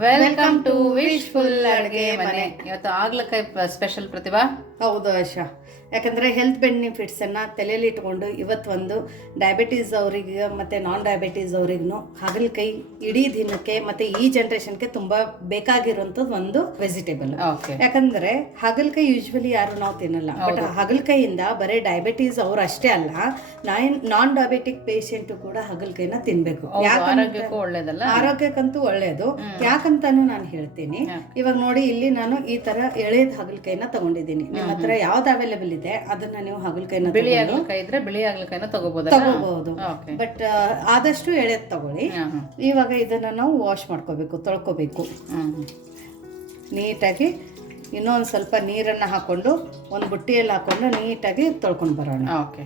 Welcome to wish full ಅಡುಗೆ ಮನೆ. ಇವತ್ತು ಆಗ್ಲಕಾಯಿ ಸ್ಪೆಷಲ್ ಪ್ರತಿಭಾ? ಹೌದು ಆಶಾ ಯಾಕಂದರೆ ಹೆಲ್ತ್ ಬೆನಿಫಿಟ್ಸನ್ನು ತಲೆಯಲ್ಲಿ ಇಟ್ಕೊಂಡು ಇವತ್ತು ಒಂದು ಡಯಾಬಿಟೀಸ್ ಅವರಿಗೆ ಮತ್ತು ನಾನ್ ಡಯಾಬಿಟೀಸ್ ಅವ್ರಿಗೂ ಹಾಗಲಕಾಯಿ ಇಡೀ ದಿನಕ್ಕೆ ಮತ್ತು ಈ ಜನ್ರೇಷನ್ಗೆ ತುಂಬ ಬೇಕಾಗಿರುವಂಥದ್ದು ಒಂದು ವೆಜಿಟೇಬಲ್ ಯಾಕಂದರೆ ಹಾಗಲಕಾಯಿ ಯೂಶ್ವಲಿ ಯಾರು ನಾವು ತಿನ್ನಲ್ಲ. ಬಟ್ ಹಾಗಲಕಾಯಿಂದ ಬರೀ ಡಯಾಬಿಟೀಸ್ ಅವ್ರು ಅಷ್ಟೇ ಅಲ್ಲ ನಾನ್ ನಾನ್ ಡಯಾಬಿಟಿಕ್ ಪೇಷಂಟು ಕೂಡ ಹಾಗಲಕಾಯಿನ ಆರೋಗ್ಯಕ್ಕೂ ಒಳ್ಳೇದಲ್ಲ. ಆರೋಗ್ಯಕ್ಕಂತೂ ಒಳ್ಳೇದು. ಯಾಕಂತಾನು ನಾನು ಹೇಳ್ತೀನಿ. ಇವಾಗ ನೋಡಿ ಇಲ್ಲಿ ನಾನು ಈ ತರ ಎಳೆದ ಹಾಗಲಕಾಯಿನ ತಗೊಂಡಿದ್ದೀನಿ. ನಿಮ್ಮ ಹತ್ರ ಯಾವ್ದು ಅವೈಲೇಬಲ್ ಇದೆ ಅದನ್ನ ನೀವು ಹಾಗಲಕಾಯಿನ ಬಿಳಿ ಹಾಗಲಕಾಯಿ ಇದ್ರೆ ಬಿಳಿ ಹಾಗಲಕಾಯಿನ ತಗೋಬಹುದು. ತಗೋಬಹುದು ಬಟ್ ಆದಷ್ಟು ಎಳೆದ್ ತಗೊಳ್ಳಿ. ಇವಾಗ ಇದನ್ನ ನಾವು ವಾಶ್ ಮಾಡ್ಕೋಬೇಕು ತೊಳ್ಕೋಬೇಕು. ನೀಟಾಗಿ ಇನ್ನೊಂದು ಸ್ವಲ್ಪ ನೀರನ್ನು ಹಾಕೊಂಡು ಒಂದು ಬುಟ್ಟಿಯಲ್ಲಿ ಹಾಕೊಂಡು ನೀಟಾಗಿ ತೊಳ್ಕೊಂಡು ಬರೋಣ. ಓಕೆ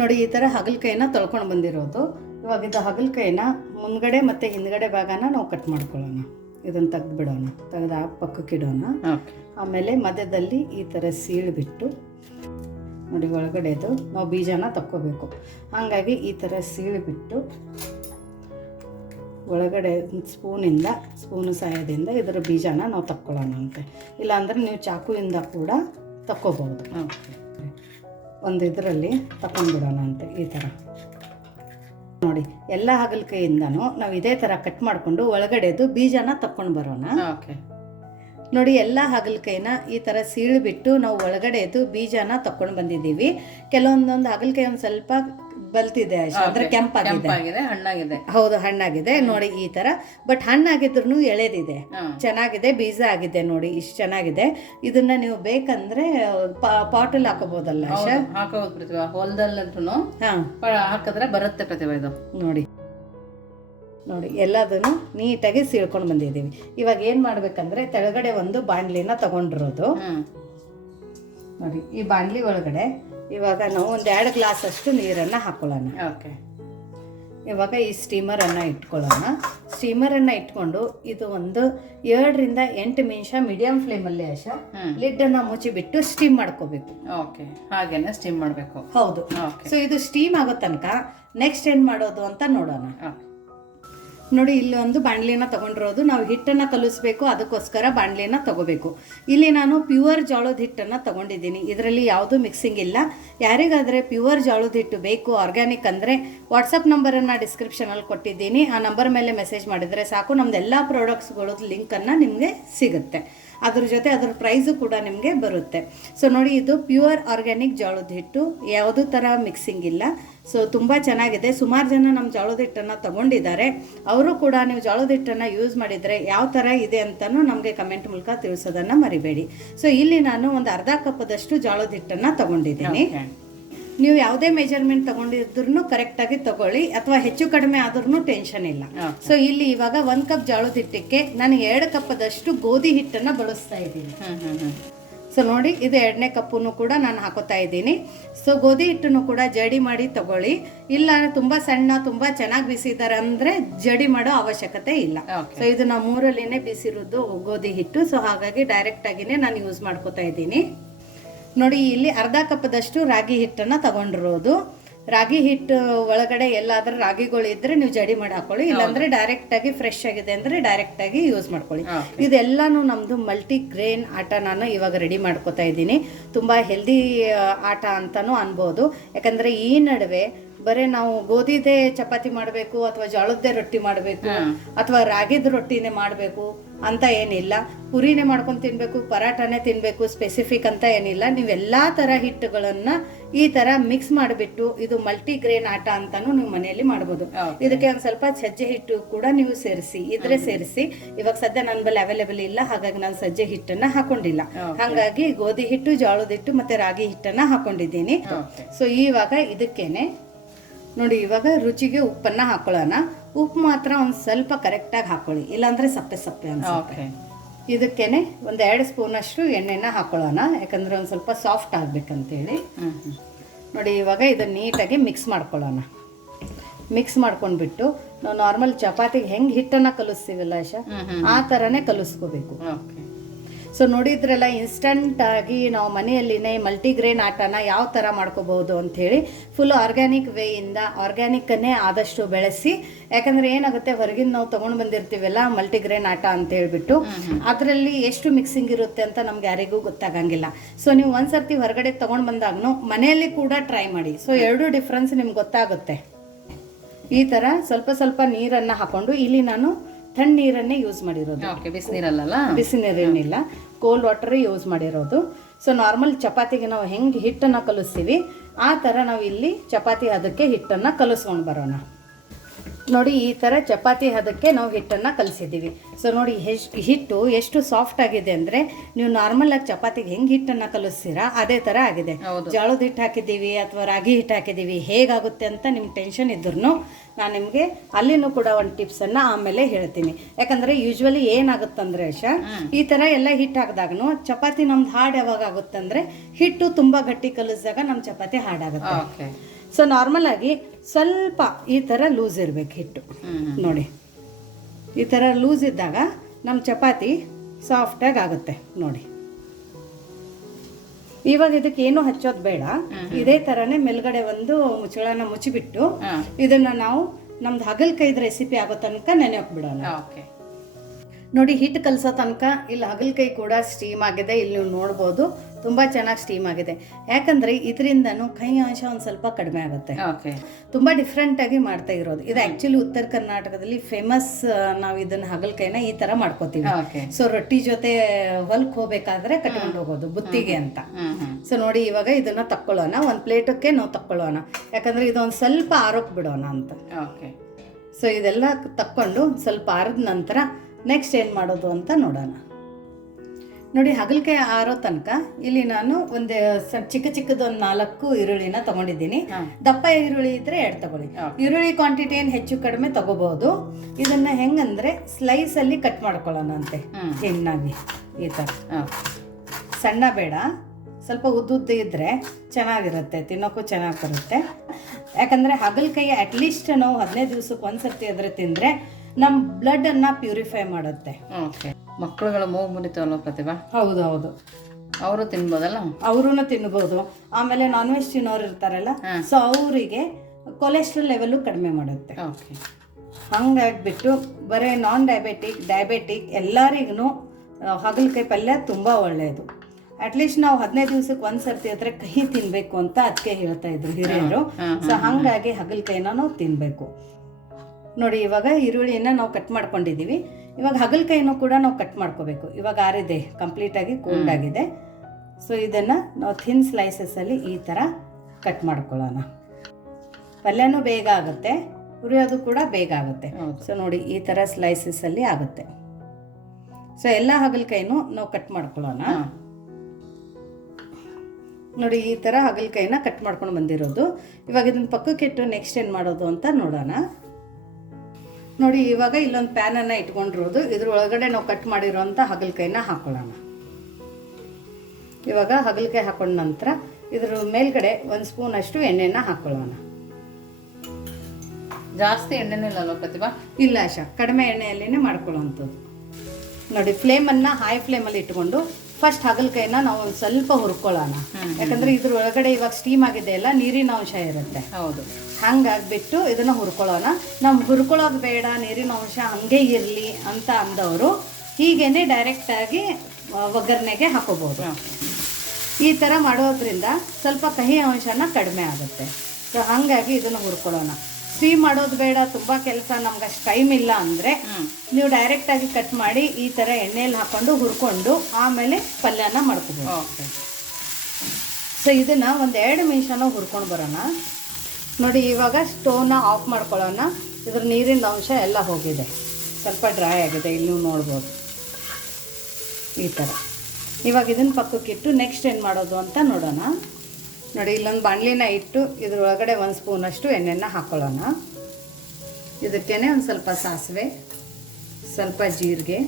ನೋಡಿ ಈ ಥರ ಹಾಗಲಕಾಯಿನ ತೊಳ್ಕೊಂಡು ಬಂದಿರೋದು. ಇವಾಗ ಇದು ಹಾಗಲಕಾಯಿನ ಮುಂದ್ಗಡೆ ಮತ್ತು ಹಿಂದ್ಗಡೆ ಭಾಗನ ನಾವು ಕಟ್ ಮಾಡ್ಕೊಳ್ಳೋಣ. ಇದನ್ನು ತೆಗೆದು ಬಿಡೋಣ ತೆಗೆದು ಆ ಪಕ್ಕಕ್ಕೆ ಇಡೋಣ. ಆಮೇಲೆ ಮಧ್ಯದಲ್ಲಿ ಈ ಥರ ಸೀಳ್ಬಿಟ್ಟು ನೋಡಿ ಒಳಗಡೆದು ನಾವು ಬೀಜನ ತಕ್ಕೋಬೇಕು. ಹಾಗಾಗಿ ಈ ಥರ ಸೀಳಿಬಿಟ್ಟು ಒಳಗಡೆ ಸ್ಪೂನಿಂದ, ಸ್ಪೂನು ಸಹಾಯದಿಂದ ಇದರ ಬೀಜನ ನಾವು ತಕ್ಕೊಳ್ಳೋಣ ಅಂತೆ. ಇಲ್ಲಾಂದರೆ ನೀವು ಚಾಕುವಿಂದ ಕೂಡ ತಕ್ಕೋಬಹುದು. ಒಂದು ಇದರಲ್ಲಿ ತಗೊಂಡ್ಬಿಡೋಣ ಅಂತೆ ಈ ಥರ ನೋಡಿ, ಎಲ್ಲ ಹಾಗಲಕಾಯಿಂದನೂ ನಾವು ಇದೇ ಥರ ಕಟ್ ಮಾಡಿಕೊಂಡು ಒಳಗಡೆದು ಬೀಜನ ತಕ್ಕೊಂಡು ಬರೋಣ. ಓಕೆ. ನೋಡಿ ಎಲ್ಲ ಹಾಗಲಕಾಯಿನ ಈ ಥರ ಸೀಳ್ಬಿಟ್ಟು ನಾವು ಒಳಗಡೆದು ಬೀಜನ ತಕೊಂಡು ಬಂದಿದ್ದೀವಿ. ಕೆಲವೊಂದೊಂದು ಹಾಗಲಕಾಯಿ ಒಂದು ಸ್ವಲ್ಪ ಬಲ್ತಿದೆ ಅಷ್ಟೇ, ಅಂದ್ರೆ ಕೆಂಪಾಗಿದೆ. ಹಣ್ಣಾಗಿದೆ. ಹೌದು ಹಣ್ಣಾಗಿದೆ ನೋಡಿ ಈ ತರ ಬಟ್ ಹಣ್ಣಾಗಿದ್ರು ಎಳೆದಿದೆ. ಚೆನ್ನಾಗಿದೆ ಬೀಜ ಆಗಿದೆ ನೋಡಿ ಇಷ್ಟು ಚೆನ್ನಾಗಿದೆ. ಇದನ್ನ ನೀವು ಬೇಕಂದ್ರೆ ಪಾಟಲ್ಲಿ ಅಲ್ಲಿ ಹಾಕಬಹುದು ಪ್ರತಿಭಾ ಹೊಲದಲ್ಲಂತೂ ಹಾಂ. ಹಾಕಿದ್ರೆ ಬರುತ್ತೆ ಪ್ರತಿಭಾ ಇದು. ನೋಡಿ. ನೋಡಿ ಎಲ್ಲದನ್ನು ನೀಟಾಗಿ ಸೀಳ್ಕೊಂಡು ಬಂದಿದ್ದೀವಿ. ಇವಾಗ ಏನು ಮಾಡಬೇಕಂದ್ರೆ ತೆಳಗಡೆ ಒಂದು ಬಾಣಲಿನ ತಗೊಂಡಿರೋದು. ನೋಡಿ ಈ ಬಾಣಲಿ ಒಳಗಡೆ ಇವಾಗ ನಾವು ಒಂದು ಎರಡು ಗ್ಲಾಸ್ ಅಷ್ಟು ನೀರನ್ನು ಹಾಕೊಳ್ಳೋಣ. ಓಕೆ. ಇವಾಗ ಈ ಸ್ಟೀಮರನ್ನು ಇಟ್ಕೊಳ್ಳೋಣ. ಸ್ಟೀಮರನ್ನು ಇಟ್ಕೊಂಡು ಇದು ಒಂದು ಏಳರಿಂದ ಎಂಟು ನಿಮಿಷ ಮೀಡಿಯಂ ಫ್ಲೇಮಲ್ಲಿ ಅಶ ಲಿಡ್ಡನ್ನು ಮುಚ್ಚಿಬಿಟ್ಟು ಸ್ಟೀಮ್ ಮಾಡ್ಕೋಬೇಕು. ಓಕೆ ಹಾಗೇನೆ ಸ್ಟೀಮ್ ಮಾಡಬೇಕು. ಹೌದು. ಓಕೆ. ಸೊ ಇದು ಸ್ಟೀಮ್ ಆಗೋ ತನಕ ನೆಕ್ಸ್ಟ್ ಏನು ಮಾಡೋದು ಅಂತ ನೋಡೋಣ. ಓಕೆ. ನೋಡಿ, ಇಲ್ಲಿ ಒಂದು ಬಾಣಲಿನ ತಗೊಂಡಿರೋದು. ನಾವು ಹಿಟ್ಟನ್ನು ಕಲಿಸ್ಬೇಕು, ಅದಕ್ಕೋಸ್ಕರ ಬಾಣಲಿನ ತಗೋಬೇಕು. ಇಲ್ಲಿ ನಾನು ಪ್ಯೂರ್ ಜೋಳದ ಹಿಟ್ಟನ್ನು ತಗೊಂಡಿದ್ದೀನಿ. ಇದರಲ್ಲಿ ಯಾವುದೂ ಮಿಕ್ಸಿಂಗ್ ಇಲ್ಲ. ಯಾರಿಗಾದರೆ ಪ್ಯೂರ್ ಜೋಳದ ಹಿಟ್ಟು ಬೇಕು ಆರ್ಗ್ಯಾನಿಕ್ ಅಂದರೆ ವಾಟ್ಸಪ್ ನಂಬರನ್ನು ಡಿಸ್ಕ್ರಿಪ್ಷನಲ್ಲಿ ಕೊಟ್ಟಿದ್ದೀನಿ. ಆ ನಂಬರ್ ಮೇಲೆ ಮೆಸೇಜ್ ಮಾಡಿದರೆ ಸಾಕು. ನಮ್ದು ಎಲ್ಲ ಪ್ರಾಡಕ್ಟ್ಸ್ಗಳದ್ದು ಲಿಂಕನ್ನು ನಿಮಗೆ ಸಿಗುತ್ತೆ. ಅದ್ರ ಜೊತೆ ಅದ್ರ ಪ್ರೈಸು ಕೂಡ ನಿಮಗೆ ಬರುತ್ತೆ. ಸೊ ನೋಡಿ ಇದು ಪ್ಯೂರ್ ಆರ್ಗ್ಯಾನಿಕ್ ಜೋಳದ ಹಿಟ್ಟು. ಯಾವುದೂ ಥರ ಮಿಕ್ಸಿಂಗ್ ಇಲ್ಲ. ಸೊ ತುಂಬ ಚೆನ್ನಾಗಿದೆ. ಸುಮಾರು ಜನ ನಮ್ಮ ಜೋಳದ ಹಿಟ್ಟನ್ನು ತೊಗೊಂಡಿದ್ದಾರೆ. ಅವರು ಕೂಡ ನೀವು ಜೋಳದ ಹಿಟ್ಟನ್ನು ಯೂಸ್ ಮಾಡಿದರೆ ಯಾವ ಥರ ಇದೆ ಅಂತಲೂ ನಮಗೆ ಕಮೆಂಟ್ ಮೂಲಕ ತಿಳಿಸೋದನ್ನು ಮರಿಬೇಡಿ. ಸೊ ಇಲ್ಲಿ ನಾನು ಒಂದು ಅರ್ಧ ಕಪ್ಪದಷ್ಟು ಜೋಳದ ಹಿಟ್ಟನ್ನು ತಗೊಂಡಿದ್ದೀನಿ. ನೀವು ಯಾವುದೇ ಮೆಜರ್ಮೆಂಟ್ ತಗೊಂಡಿದ್ರು ಕರೆಕ್ಟಾಗಿ ತಗೊಳ್ಳಿ ಅಥವಾ ಹೆಚ್ಚು ಕಡಿಮೆ ಆದ್ರೂ ಟೆನ್ಷನ್ ಇಲ್ಲ. ಸೊ ಇಲ್ಲಿ ಇವಾಗ ಒಂದು ಕಪ್ ಜಾಳು ಹಿಟ್ಟಕ್ಕೆ ನಾನು ಎರಡು ಕಪ್ಪದಷ್ಟು ಗೋಧಿ ಹಿಟ್ಟನ್ನ ಬಳಸ್ತಾ ಇದ್ದೀನಿ. ಸೊ ನೋಡಿ ಇದು ಎರಡನೇ ಕಪ್ಪನ್ನು ಕೂಡ ನಾನು ಹಾಕೋತಾ ಇದ್ದೀನಿ. ಸೊ ಗೋಧಿ ಹಿಟ್ಟನ್ನು ಕೂಡ ಜಡಿ ಮಾಡಿ ತಗೊಳ್ಳಿ. ಇಲ್ಲ ತುಂಬ ಸಣ್ಣ ತುಂಬ ಚೆನ್ನಾಗಿ ಬಿಸಿದ್ದಾರೆ ಅಂದರೆ ಜಡಿ ಮಾಡೋ ಅವಶ್ಯಕತೆ ಇಲ್ಲ. ಸೊ ಇದು ನಾವು ಮೂರಲ್ಲಿನೇ ಬಿಸಿರೋದು ಗೋಧಿ ಹಿಟ್ಟು. ಸೊ ಹಾಗಾಗಿ ಡೈರೆಕ್ಟ್ ಆಗಿನೇ ನಾನು ಯೂಸ್ ಮಾಡ್ಕೋತಾ ಇದ್ದೀನಿ. ನೋಡಿ ಇಲ್ಲಿ ಅರ್ಧ ಕಪ್ದಷ್ಟು ರಾಗಿ ಹಿಟ್ಟನ್ನು ತಗೊಂಡಿರೋದು. ರಾಗಿ ಹಿಟ್ಟು ಒಳಗಡೆ ಎಲ್ಲಾದ್ರೂ ರಾಗಿಗಳಿದ್ರೆ ನೀವು ಜಡಿ ಮಾಡಿ ಹಾಕೊಳ್ಳಿ. ಇಲ್ಲಾಂದ್ರೆ ಡೈರೆಕ್ಟ್ ಆಗಿ ಫ್ರೆಶ್ ಆಗಿದೆ ಅಂದ್ರೆ ಡೈರೆಕ್ಟ್ ಆಗಿ ಯೂಸ್ ಮಾಡ್ಕೊಳ್ಳಿ. ಇದೆಲ್ಲಾನು ನಮ್ದು ಮಲ್ಟಿ ಗ್ರೇನ್ ಆಟ ನಾನು ಇವಾಗ ರೆಡಿ ಮಾಡ್ಕೋತಾ ಇದ್ದೀನಿ. ತುಂಬಾ ಹೆಲ್ದಿ ಆಟ ಅಂತಾನು ಅನ್ಬೋದು. ಯಾಕಂದ್ರೆ ಈ ನಡುವೆ ಬರೀ ನಾವು ಗೋಧಿದೇ ಚಪಾತಿ ಮಾಡಬೇಕು ಅಥವಾ ಜೋಳದ್ದೇ ರೊಟ್ಟಿ ಮಾಡಬೇಕು ಅಥವಾ ರಾಗಿದ ರೊಟ್ಟಿನೇ ಮಾಡಬೇಕು. ಅಂತ ಏನಿಲ್ಲ. ಪುರಿನೇ ಮಾಡ್ಕೊಂಡು ತಿನ್ಬೇಕು ಪರಾಟನೇ ತಿನ್ಬೇಕು ಸ್ಪೆಸಿಫಿಕ್ ಅಂತ ಏನಿಲ್ಲ. ನೀವೆಲ್ಲಾ ತರ ಹಿಟ್ಟುಗಳನ್ನ ಈ ತರ ಮಿಕ್ಸ್ ಮಾಡಿಬಿಟ್ಟು ಇದು ಮಲ್ಟಿ ಗ್ರೇನ್ ಆಟ ಅಂತಾನು ನೀವು ಮನೆಯಲ್ಲಿ ಮಾಡ್ಬೋದು. ಇದಕ್ಕೆ ಒಂದ್ ಸ್ವಲ್ಪ ಸಜ್ಜೆ ಹಿಟ್ಟು ಕೂಡ ನೀವು ಸೇರಿಸಿ ಇದ್ರೆ ಸೇರಿಸಿ. ಇವಾಗ ಸದ್ಯ ನನ್ನ ಬಳಿ ಅವೈಲೇಬಲ್ ಇಲ್ಲ ಹಾಗಾಗಿ ನಾನು ಸಜ್ಜೆ ಹಿಟ್ಟನ್ನ ಹಾಕೊಂಡಿಲ್ಲ. ಹಾಗಾಗಿ ಗೋಧಿ ಹಿಟ್ಟು ಜೋಳದ ಹಿಟ್ಟು ಮತ್ತೆ ರಾಗಿ ಹಿಟ್ಟನ್ನ ಹಾಕೊಂಡಿದ್ದೀನಿ. ಸೊ ಇವಾಗ ಇದಕ್ಕೇನೆ ನೋಡಿ ಇವಾಗ ರುಚಿಗೆ ಉಪ್ಪನ್ನ ಹಾಕೊಳ್ಳೋಣ. ಉಪ್ಪು ಮಾತ್ರ ಒಂದು ಸ್ವಲ್ಪ ಕರೆಕ್ಟಾಗಿ ಹಾಕೊಳ್ಳಿ ಇಲ್ಲಾಂದರೆ ಸಪ್ಪೆ ಸಪ್ಪೆ ಅನ್ಸುತ್ತೆ. ಇದಕ್ಕೇನೆ ಒಂದು ಎರಡು ಸ್ಪೂನಷ್ಟು ಎಣ್ಣೆನ ಹಾಕೊಳ್ಳೋಣ ಯಾಕಂದ್ರೆ ಒಂದು ಸ್ವಲ್ಪ ಸಾಫ್ಟ್ ಆಗಬೇಕಂತೇಳಿ. ನೋಡಿ ಇವಾಗ ಇದನ್ನು ನೀಟಾಗಿ ಮಿಕ್ಸ್ ಮಾಡ್ಕೊಳ್ಳೋಣ. ಮಿಕ್ಸ್ ಮಾಡ್ಕೊಂಡ್ಬಿಟ್ಟು ನಾವು ನಾರ್ಮಲ್ ಚಪಾತಿಗೆ ಹೆಂಗೆ ಹಿಟ್ಟನ್ನು ಕಲಿಸ್ತೀವಲ್ಲ ಆಶಾ? ಆ ಥರನೇ ಕಲಿಸ್ಕೋಬೇಕು. ಓಕೆ ಸೊ ನೋಡಿದ್ರಲ್ಲ ಇನ್ಸ್ಟಂಟಾಗಿ ನಾವು ಮನೆಯಲ್ಲಿನೇ ಮಲ್ಟಿಗ್ರೇನ್ ಆಟನ ಯಾವ ಥರ ಮಾಡ್ಕೋಬಹುದು ಅಂಥೇಳಿ ಫುಲ್ ಆರ್ಗ್ಯಾನಿಕ್ ವೇಯಿಂದ ಆರ್ಗ್ಯಾನಿಕ್ಕನ್ನೇ ಆದಷ್ಟು ಬೆಳೆಸಿ ಯಾಕಂದರೆ ಏನಾಗುತ್ತೆ ಹೊರಗಿಂದ ನಾವು ತೊಗೊಂಡು ಬಂದಿರ್ತೀವಲ್ಲ ಮಲ್ಟಿಗ್ರೇನ್ ಆಟ ಅಂತ ಹೇಳ್ಬಿಟ್ಟು ಅದರಲ್ಲಿ ಎಷ್ಟು ಮಿಕ್ಸಿಂಗ್ ಇರುತ್ತೆ ಅಂತ ನಮ್ಗೆ ಯಾರಿಗೂ ಗೊತ್ತಾಗಂಗಿಲ್ಲ. ಸೊ ನೀವು ಒಂದ್ಸರ್ತಿ ಹೊರಗಡೆ ತೊಗೊಂಡು ಬಂದಾಗೂ ಮನೆಯಲ್ಲಿ ಕೂಡ ಟ್ರೈ ಮಾಡಿ. ಸೊ ಎರಡು ಡಿಫ್ರೆನ್ಸ್ ನಿಮ್ಗೆ ಗೊತ್ತಾಗುತ್ತೆ. ಈ ಥರ ಸ್ವಲ್ಪ ಸ್ವಲ್ಪ ನೀರನ್ನು ಹಾಕೊಂಡು ಇಲ್ಲಿ ನಾನು ತಣ್ಣ ನೀರನ್ನೇ ಯೂಸ್ ಮಾಡಿರೋದು ಓಕೆ ಬಿಸಿನೀರಲ್ಲ ಬಿಸಿ ನೀರೇನಿಲ್ಲ ಕೋಲ್ಡ್ ವಾಟರೇ ಯೂಸ್ ಮಾಡಿರೋದು. ಸೊ ನಾರ್ಮಲ್ ಚಪಾತಿಗೆ ನಾವು ಹೆಂಗೆ ಹಿಟ್ಟನ್ನು ಕಲಿಸ್ತೀವಿ ಆ ಥರ ನಾವು ಇಲ್ಲಿ ಚಪಾತಿ ಅದಕ್ಕೆ ಹಿಟ್ಟನ್ನು ಕಲಿಸ್ಕೊಂಡು ಬರೋಣ. ನೋಡಿ ಈ ಥರ ಚಪಾತಿ ಹದಕ್ಕೆ ನಾವು ಹಿಟ್ಟನ್ನು ಕಲಿಸಿದ್ದೀವಿ. ಸೊ ನೋಡಿ ಎಷ್ಟು ಹಿಟ್ಟು ಎಷ್ಟು ಸಾಫ್ಟ್ ಆಗಿದೆ ಅಂದರೆ ನೀವು ನಾರ್ಮಲ್ ಆಗಿ ಚಪಾತಿಗೆ ಹೆಂಗೆ ಹಿಟ್ಟನ್ನು ಕಲಿಸ್ತೀರಾ ಅದೇ ಥರ ಆಗಿದೆ. ಜೋಳದ ಹಿಟ್ಟು ಹಾಕಿದ್ದೀವಿ ಅಥವಾ ರಾಗಿ ಹಿಟ್ಟು ಹಾಕಿದ್ದೀವಿ ಹೇಗಾಗುತ್ತೆ ಅಂತ ನಿಮ್ಗೆ ಟೆನ್ಷನ್ ಇದ್ರೂ ನಾನು ನಿಮಗೆ ಅಲ್ಲಿನೂ ಕೂಡ ಒಂದು ಟಿಪ್ಸನ್ನು ಆಮೇಲೆ ಹೇಳ್ತೀನಿ. ಯಾಕಂದರೆ ಯೂಶ್ವಲಿ ಏನಾಗುತ್ತಂದ್ರೆ ಯಶ ಈ ಥರ ಎಲ್ಲ ಹಿಟ್ಟು ಹಾಕಿದಾಗನು ಚಪಾತಿ ನಮ್ದು ಹಾಡು ಯಾವಾಗ ಆಗುತ್ತಂದ್ರೆ ಹಿಟ್ಟು ತುಂಬ ಗಟ್ಟಿ ಕಲಿಸಿದಾಗ ನಮ್ಮ ಚಪಾತಿ ಹಾಡಾಗುತ್ತೆ. ಸೊ ನಾರ್ಮಲ್ ಆಗಿ ಸ್ವಲ್ಪ ಈ ಥರ ಲೂಸ್ ಇರಬೇಕು ಹಿಟ್ಟು. ನೋಡಿ. ಈ ಥರ ಲೂಸ್ ಇದ್ದಾಗ ನಮ್ಮ ಚಪಾತಿ ಸಾಫ್ಟಾಗಿ ಆಗುತ್ತೆ. ನೋಡಿ. ಇವಾಗ ಇದಕ್ಕೆ ಏನು ಹಚ್ಚೋದು ಬೇಡ. ಇದೇ ಥರನೇ ಮೇಲ್ಗಡೆ ಒಂದು ಮುಚ್ಚಳನ ಮುಚ್ಚಿಬಿಟ್ಟು ಇದನ್ನ ನಾವು ನಮ್ದು ಹಗಲ್ಕೈದು ರೆಸಿಪಿ ಆಗೋ ತನಕ ನೆನೆಯೋಕೆ ಬಿಡೋಣ. ಓಕೆ. ನೋಡಿ ಹಿಟ್ಟು ಕಲಸೋ ತನಕ ಇಲ್ಲಿ ಹಗಲ್ಕೈ ಕೂಡ ಸ್ಟೀಮ್ ಆಗಿದೆ. ಇಲ್ಲಿ ನೀವು ನೋಡ್ಬೋದು. ತುಂಬ ಚೆನ್ನಾಗಿ ಸ್ಟೀಮ್ ಆಗಿದೆ. ಯಾಕಂದ್ರೆ ಇದರಿಂದನೂ ಕೈ ಅಂಶ ಒಂದು ಸ್ವಲ್ಪ ಕಡಿಮೆ ಆಗುತ್ತೆ. ತುಂಬ ಡಿಫ್ರೆಂಟಾಗಿ ಮಾಡ್ತಾ ಇರೋದು. ಇದು ಆ್ಯಕ್ಚುಲಿ ಉತ್ತರ ಕರ್ನಾಟಕದಲ್ಲಿ ಫೇಮಸ್ ನಾವು ಇದನ್ನು ಹಗಲ್ಕೈನ ಈ ಥರ ಮಾಡ್ಕೋತೀವಿ. ಸೊ ರೊಟ್ಟಿ ಜೊತೆ ಹೊಲ್ಕ್ ಹೋಗ್ಬೇಕಾದ್ರೆ ಕಟ್ಕೊಂಡು ಹೋಗೋದು ಬುತ್ತಿಗೆ ಅಂತ. ಸೊ ನೋಡಿ ಇವಾಗ ಇದನ್ನ ತಕ್ಕೊಳ್ಳೋಣ. ಒಂದು ಪ್ಲೇಟಕ್ಕೆ ನಾವು ತಕ್ಕೊಳ್ಳೋಣ. ಯಾಕಂದ್ರೆ ಇದೊಂದು ಸ್ವಲ್ಪ ಆರೋಕ್ ಬಿಡೋಣ ಅಂತ. ಓಕೆ ಸೊ ಇದೆಲ್ಲ ತಕ್ಕೊಂಡು ಸ್ವಲ್ಪ ಆರಿದ ನಂತರ ನೆಕ್ಸ್ಟ್ ಏನು ಮಾಡೋದು ಅಂತ ನೋಡೋಣ. ನೋಡಿ ಹಗಲ್ಕಾಯಿ ಆರೋ ತನಕ ಇಲ್ಲಿ ನಾನು ಒಂದು ಚಿಕ್ಕ ಚಿಕ್ಕದೊಂದು ನಾಲ್ಕು ಈರುಳ್ಳಿನ ತಗೊಂಡಿದ್ದೀನಿ. ದಪ್ಪ ಈರುಳ್ಳಿ ಇದ್ರೆ ಎರಡು ತಗೊಳ್ಳಿ. ಈರುಳ್ಳಿ ಕ್ವಾಂಟಿಟಿ ಏನು ಹೆಚ್ಚು ಕಡಿಮೆ ತಗೋಬಹುದು. ಇದನ್ನ ಹೆಂಗಂದ್ರೆ ಸ್ಲೈಸ್ ಅಲ್ಲಿ ಕಟ್ ಮಾಡ್ಕೊಳ್ಳೋಣ ಅಂತೆ. ಹೆಣ್ಣಾಗಿ ಚೆನ್ನಾಗಿ ಈ ಥರ ಸಣ್ಣ ಬೇಡ. ಸ್ವಲ್ಪ ಉದ್ದುದ್ದ ಇದ್ದರೆ ಚೆನ್ನಾಗಿರುತ್ತೆ ತಿನ್ನೋಕ್ಕೂ ಚೆನ್ನಾಗಿ ಬರುತ್ತೆ. ಯಾಕಂದರೆ ಹಗಲಕಾಯಿ ಅಟ್ಲೀಸ್ಟ್ ನಾವು ಹದಿನೈದು ದಿವಸಕ್ಕೆ ಒಂದ್ಸರ್ತಿ ಸರ್ತಿ ತಿಂದ್ರೆ ತಿಂದರೆ ನಮ್ಮ ಬ್ಲಡನ್ನು ಪ್ಯೂರಿಫೈ ಮಾಡುತ್ತೆ. ಓಕೆ ಮಕ್ಕಳುಗಳ ಮೂಗು ಮುರಿತಾವಲ್ಲ ಪ್ರತಿಭಾ? ಹೌದು ಹೌದು ಅವರು ತಿನ್ಬೋದಲ್ಲ? ಅವರೂ ತಿನ್ಬೋದು. ಆಮೇಲೆ ನಾನ್ ವೆಜ್ ತಿನ್ನೋರು ಇರ್ತಾರಲ್ಲ. ಸೊ ಅವರಿಗೆ ಕೊಲೆಸ್ಟ್ರಾಲ್ ಲೆವೆಲ್ಲು ಕಡಿಮೆ ಮಾಡುತ್ತೆ. ಓಕೆ ಹಂಗಾಗ್ಬಿಟ್ಟು ಬರೀ ನಾನ್ ಡಯಾಬೆಟಿಕ್ ಡಯಾಬೆಟಿಕ್ ಎಲ್ಲರಿಗೂ ಹಗಲಕಾಯಿ ಪಲ್ಯ ತುಂಬ ಒಳ್ಳೆಯದು ಅಟ್ಲೀಸ್ಟ್ ನಾವು ಹದಿನೈದು ದಿವಸಕ್ಕೆ ಒಂದು ಸರ್ತಿ ಹತ್ರ ಕಹಿ ತಿನ್ನಬೇಕು ಅಂತ ಅದಕ್ಕೆ ಹೇಳ್ತಾ ಇದ್ರು ಹಿರಿಯರು. ಸೊ ಹಾಗಾಗಿ ಹಗಲಕಾಯಿನ ನಾವು ತಿನ್ನಬೇಕು ನೋಡಿ ಇವಾಗ ಈರುಳ್ಳಿನ ನಾವು ಕಟ್ ಮಾಡ್ಕೊಂಡಿದ್ದೀವಿ ಇವಾಗ ಹಗಲ್ಕೈನು ಕೂಡ ನಾವು ಕಟ್ ಮಾಡ್ಕೋಬೇಕು. ಇವಾಗ ಆರಿದೆ ಕಂಪ್ಲೀಟಾಗಿ ಕೋಲ್ಡ್ ಆಗಿದೆ. ಸೊ ಇದನ್ನು ನಾವು ಥಿನ್ ಸ್ಲೈಸಸಲ್ಲಿ ಈ ಥರ ಕಟ್ ಮಾಡ್ಕೊಳ್ಳೋಣ. ಪಲ್ಯನೂ ಬೇಗ ಆಗುತ್ತೆ ಹುರಿಯೋದು ಕೂಡ ಬೇಗ ಆಗುತ್ತೆ. ಸೊ ನೋಡಿ ಈ ಥರ ಸ್ಲೈಸಸಲ್ಲಿ ಆಗುತ್ತೆ. ಸೊ ಎಲ್ಲ ಹಾಗಲಕಾಯಿನೂ ನಾವು ಕಟ್ ಮಾಡ್ಕೊಳ್ಳೋಣ. ನೋಡಿ ಈ ಥರ ಹಗಲ್ಕೈನ ಕಟ್ ಮಾಡ್ಕೊಂಡು ಬಂದಿರೋದು. ಇವಾಗ ಇದನ್ನ ಪಕ್ಕಕ್ಕೆ ಇಟ್ಟು ನೆಕ್ಸ್ಟ್ ಏನು ಮಾಡೋದು ಅಂತ ನೋಡೋಣ. ನೋಡಿ ಇವಾಗ ಇಲ್ಲೊಂದು ಪ್ಯಾನನ್ನು ಇಟ್ಕೊಂಡಿರೋದು. ಇದ್ರ ಒಳಗಡೆ ನಾವು ಕಟ್ ಮಾಡಿರೋಂಥ ಹಗಲ್ಕಾಯಿನ ಹಾಕೊಳ್ಳೋಣ. ಇವಾಗ ಹಗಲ್ಕಾಯಿ ಹಾಕೊಂಡ ನಂತರ ಇದ್ರ ಮೇಲ್ಗಡೆ ಒಂದು ಸ್ಪೂನ್ ಅಷ್ಟು ಎಣ್ಣೆನ ಹಾಕೊಳ್ಳೋಣ. ಜಾಸ್ತಿ ಎಣ್ಣೆನೇ ಇಲ್ಲ ಪ್ರತಿಭಾ ಇಲ್ಲ ಆಶಾ. ಕಡಿಮೆ ಎಣ್ಣೆಯಲ್ಲಿನೇ ಮಾಡ್ಕೊಳ್ಳೋವಂಥದ್ದು ನೋಡಿ ಫ್ಲೇಮನ್ನು ಹೈ ಫ್ಲೇಮಲ್ಲಿ ಇಟ್ಕೊಂಡು ಫಸ್ಟ್ ಹಾಗಲಕಾಯಿನ ನಾವು ಒಂದು ಸ್ವಲ್ಪ ಹುರ್ಕೊಳ್ಳೋಣ. ಯಾಕಂದ್ರೆ ಇದ್ರ ಒಳಗಡೆ ಇವಾಗ ಸ್ಟೀಮ್ ಆಗಿದೆ ಎಲ್ಲ ನೀರಿನ ಅಂಶ ಇರುತ್ತೆ. ಹೌದು. ಹಂಗಾಗ್ಬಿಟ್ಟು ಇದನ್ನ ಹುರ್ಕೊಳ್ಳೋಣ. ನಾವು ಹುರ್ಕೊಳ್ಳೋದು ಬೇಡ ನೀರಿನ ಅಂಶ ಹಂಗೆ ಇರಲಿ ಅಂತ ಅಂದವರು ಹೀಗೇನೆ ಡೈರೆಕ್ಟಾಗಿ ಒಗ್ಗರಣೆಗೆ ಹಾಕೋಬಹುದು ಈ ಥರ ಮಾಡೋದ್ರಿಂದ ಸ್ವಲ್ಪ ಕಹಿ ಅಂಶನ ಕಡಿಮೆ ಆಗುತ್ತೆ. ಸೊ ಹಾಗಾಗಿ ಇದನ್ನು ಹುರ್ಕೊಳ್ಳೋಣ. ಸ್ಟೀಮ್ ಮಾಡೋದು ಬೇಡ ತುಂಬ ಕೆಲಸ ನಮ್ಗೆ ಅಷ್ಟು ಟೈಮ್ ಇಲ್ಲ ಅಂದರೆ ನೀವು ಡೈರೆಕ್ಟಾಗಿ ಕಟ್ ಮಾಡಿ ಈ ಥರ ಎಣ್ಣೆಯಲ್ಲಿ ಹಾಕೊಂಡು ಹುರ್ಕೊಂಡು ಆಮೇಲೆ ಪಲ್ಯನ ಮಾಡ್ಕೋಬೋದು. ಓಕೆ. ಸೊ ಇದನ್ನು ಒಂದು ಎರಡು ನಿಮಿಷನ ಹುರ್ಕೊಂಡು ಬರೋಣ. ನೋಡಿ ಇವಾಗ ಸ್ಟೋವ್ನ ಆಫ್ ಮಾಡ್ಕೊಳ್ಳೋಣ. ಇದ್ರ ನೀರಿನ ಅಂಶ ಎಲ್ಲ ಹೋಗಿದೆ. ಸ್ವಲ್ಪ ಡ್ರೈ ಆಗಿದೆ ಇಲ್ಲಿ ನೋಡ್ಬೋದು. ಈ ಥರ ಇವಾಗ ಇದನ್ನ ಪಕ್ಕಕ್ಕಿಟ್ಟು ನೆಕ್ಸ್ಟ್ ಏನು ಮಾಡೋದು ಅಂತ ನೋಡೋಣ. ನೋಡಿ, ಇಲ್ಲೊಂದು ಬಾಣಲಿನ ಇಟ್ಟು ಇದ್ರೊಳಗಡೆ ಒಂದು ಸ್ಪೂನಷ್ಟು ಎಣ್ಣೆನ ಹಾಕ್ಕೊಳ್ಳೋಣ ಇದಕ್ಕೆ ಒಂದು ಸ್ವಲ್ಪ ಸಾಸಿವೆ, ಸ್ವಲ್ಪ ಜೀರಿಗೆ.